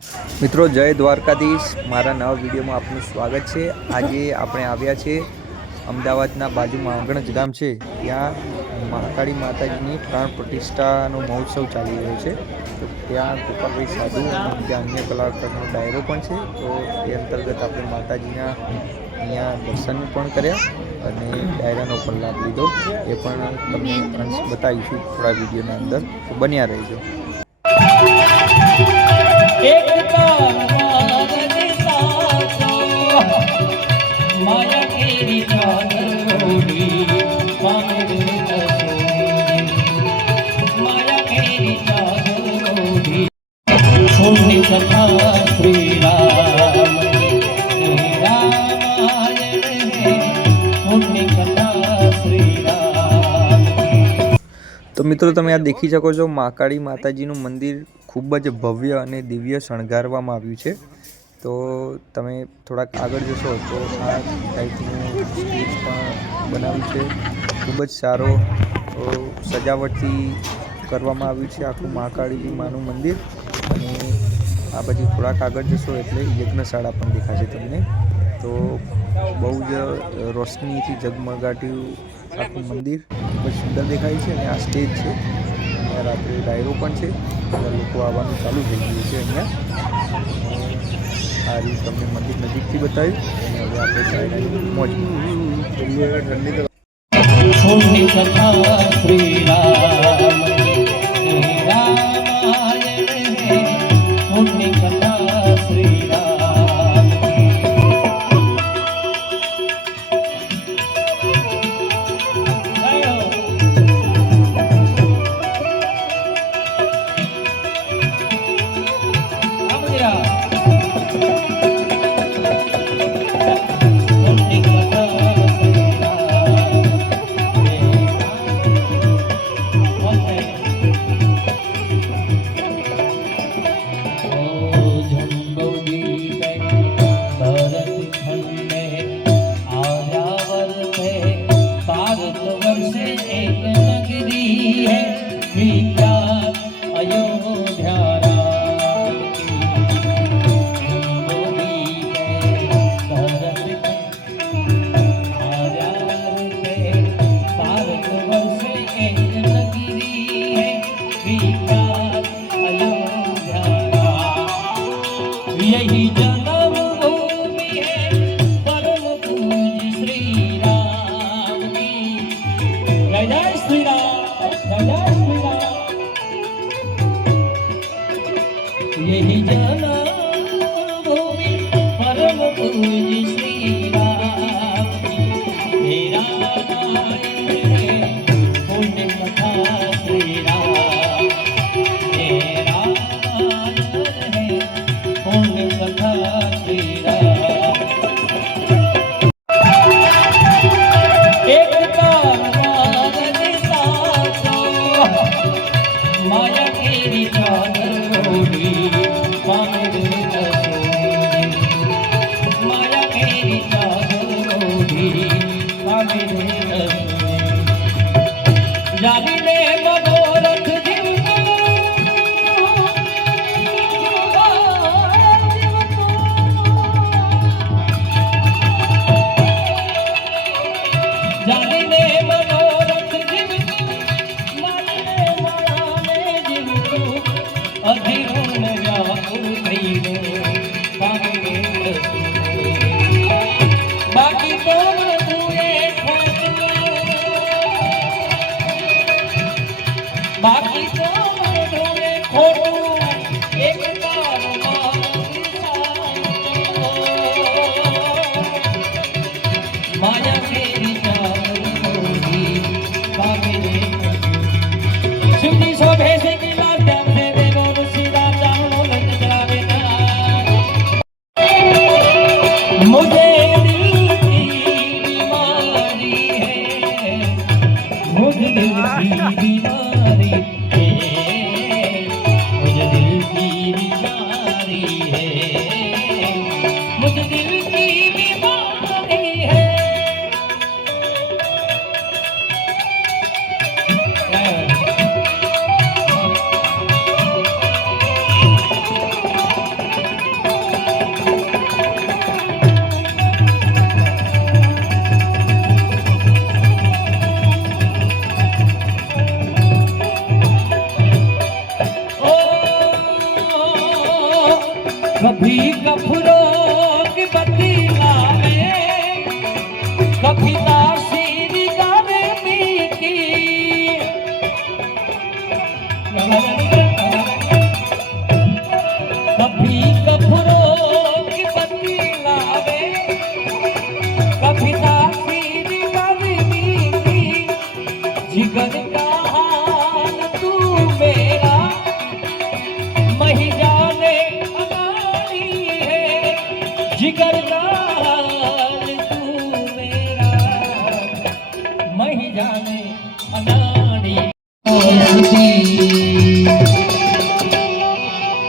મિત્રો જય દ્વારકાધીશ, મારા નવા વિડીયોમાં આપનું સ્વાગત છે। આજે આપણે આવ્યા છે અમદાવાદના બાજુમાં આંગણજ ગામ છે, ત્યાં મહાકાળી માતાજીની પ્રાણ પ્રતિષ્ઠાનો મહોત્સવ ચાલી રહ્યો છે। તો ત્યાં ગોપાલભાઈ સાધુ અને બીજા અન્ય કલાકારનો ડાયરો પણ છે। તો એ અંતર્ગત આપણે માતાજીના અહીંયા દર્શન પણ કર્યા અને ડાયરાનો પણ લાભ લીધો। એ પણ તમને અંશ બતાવીશું થોડા વિડીયોના અંદર, તો બન્યા રહેજો। तो मित्रों તમે આ દેખી શકો છો, મહાકાળી માતાજીનું મંદિર ખૂબ જ ભવ્ય અને દિવ્ય શણગારવામાં આવ્યું છે। તો તમે થોડાક આગળ જશો તો આ ટાઈપનું સ્ટેજ પણ બનાવ્યું છે, ખૂબ જ સારો સજાવટથી કરવામાં આવ્યું છે આખું મહાકાળીજી માનું મંદિર। અને આ પછી થોડાક આગળ જશો એટલે યજ્ઞશાળા પણ દેખાશે તમને। તો બહુ જ રોશનીથી જગમગાટ્યું આખું મંદિર, ખૂબ જ સુંદર દેખાય છે। અને આ સ્ટેજ છે, અહીંયા રાત્રે ડાયરો પણ છે, બધા લોકો આવવાનું ચાલુ થઈ ગયું છે અહીંયા। આ રીતે તમને મંદિર નજીકથી બતાવ્યું અને હવે આપણે ડાયરાની મોજ यही जन्मभूमि परम पूज्य श्री राम की, मेरा पुण्य कथा श्री राम, मेरा पुण्य कथा श्री राम। एक कारवान साथो माया तेरी चादर ओढ़ी, जाने मनोरथ जाने मनोरथ अधीरून व्याकुल थईने बाकी कोण तुए बाकी खोटू एक माया मेरी शिवजी शोभे से मुझे दिल की बीमारी है, मुझे दिल की बीमारी है, मुझे दिल की बीमारी है, मुझे दिल की बीमारी है। कभी कफरों की बत्ती लावे, कभी तासीरी गावे मीठी, कभी कफरों की बत्ती लावे, कभी तासीरी गावे मीठी, जिगर का हाल तू मेरा मही जाने जिगर का हाल तू मेरा मही जाने अनाड़ी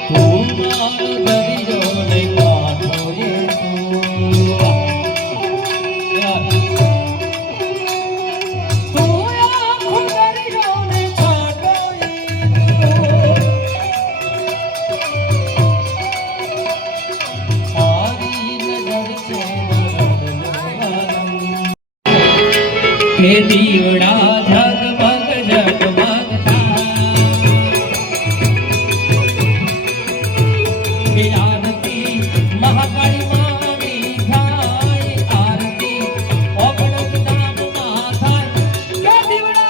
तू मार दरियो ने काटो ये तू आँखों दरियो ने काटो ये के दीवड़ा झगमग झगमग के आरती महाकाली मानी थाय आरती ओगणक दाम माथाय के दीवड़ा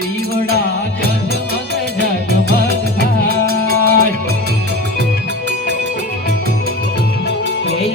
दीवड़ा झगमग झगमग थाय के